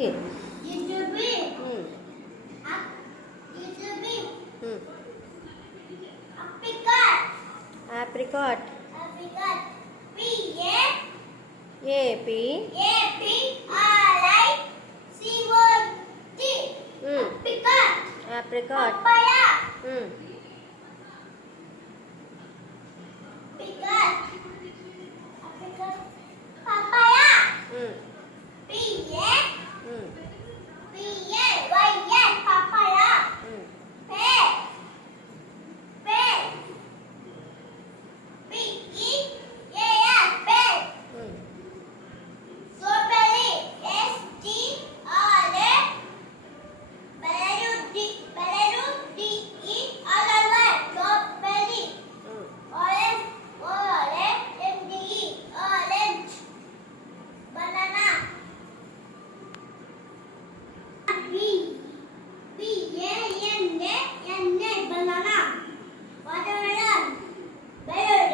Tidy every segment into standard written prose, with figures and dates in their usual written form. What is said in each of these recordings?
Apricot. Apricot. Apricot. Papaya. Papaya. Papaya. Pear. Strawberry. Strawberry. Orange. Banana. Banana. Watermelon. Water.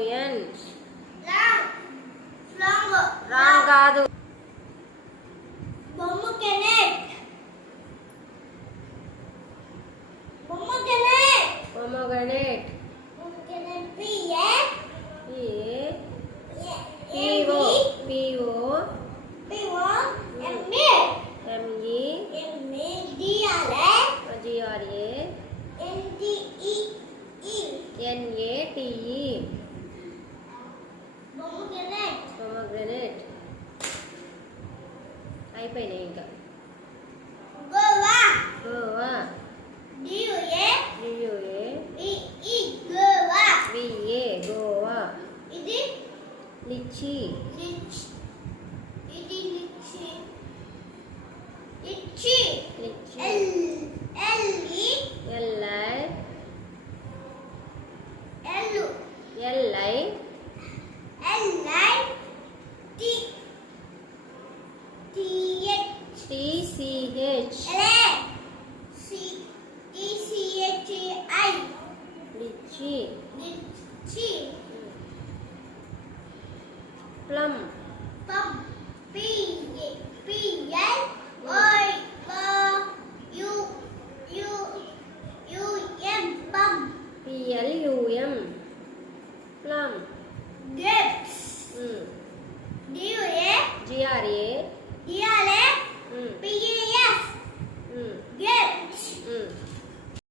MELON. Long. Wrong కాదు. Pomegranate. Pomegranate. NATE. Pomegranate. అయిపోయినాయి ఇంకా. Guava. Goa. DUA. GUA. Guava. VA. Goa. ఇది లిచ్చి. లిచ్చి. లిచ్చి. LI. TCH. లిచ్చి. Plum.